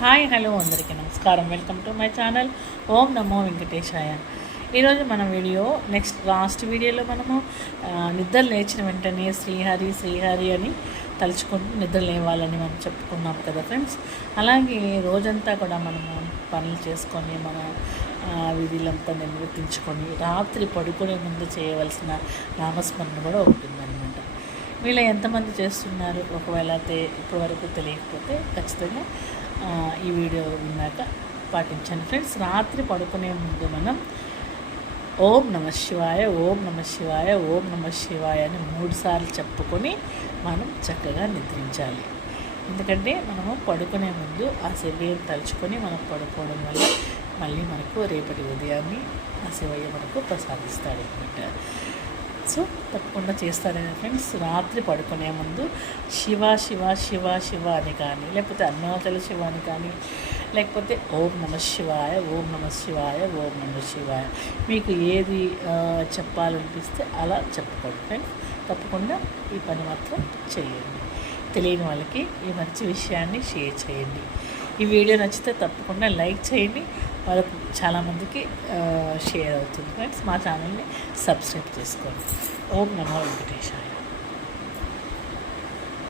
Hi hello అందరికీ నమస్కారం. Welcome to my channel ఓం నమో వెంకటేశాయ. ఈరోజు మన వీడియో లాస్ట్ వీడియోలో మనము నిద్ర లేచిన వెంటనే శ్రీహరి శ్రీహరి అని తలుచుకుంటూ నిద్ర లేవాలని మనం చెప్పుకున్నాం కదా ఫ్రెండ్స్. అలాగే రోజంతా కూడా మనము పనులు చేసుకొని మన విధులంతా నిర్వర్తించుకొని రాత్రి పడుకునే ముందు చేయవలసిన నామస్మరణ కూడా ఉంటుందన్నమాట. వీళ్ళు ఎంతమంది చేస్తున్నారు? ఒకవేళ ఇప్పటి వరకు తెలియకపోతే ఖచ్చితంగా ఈ వీడియో విన్నాక పాటించండి ఫ్రెండ్స్. రాత్రి పడుకునే ముందు మనం ఓం నమ శివాయ, ఓం నమ శివాయ, ఓం నమ శివాయ అని 3 సార్లు చెప్పుకొని మనం చక్కగా నిద్రించాలి. ఎందుకంటే మనము పడుకునే ముందు ఆ శివయ్యని తలుచుకొని మనం పడుకోవడం వల్ల మళ్ళీ మనకు రేపటి ఉదయాన్ని ఆ శివయ్య మనకు ప్రసాదిస్తాడు అనమాట. సో తప్పకుండా చేస్తారని ఫ్రెండ్స్. రాత్రి పడుకునే ముందు శివ శివ శివ శివ అని కానీ, లేకపోతే అరుణాచల శివ అని కానీ, లేకపోతే ఓం నమ శివాయ, ఓం నమ శివాయ, ఓం నమ శివాయ మీకు ఏది చెప్పాలనిపిస్తే అలా చెప్పుకోండి ఫ్రెండ్స్. తప్పకుండా ఈ పని మాత్రం చేయండి. తెలియని వాళ్ళకి ఈ మంచి విషయాన్ని షేర్ చేయండి. ఈ వీడియో నచ్చితే తప్పకుండా లైక్ చేయండి. వాళ్ళకు చాలామందికి షేర్ అవుతుంది ఫ్రెండ్స్. మా ఛానల్ని సబ్స్క్రైబ్ చేసుకోండి. ఓం నమో వెంకటేశాయ.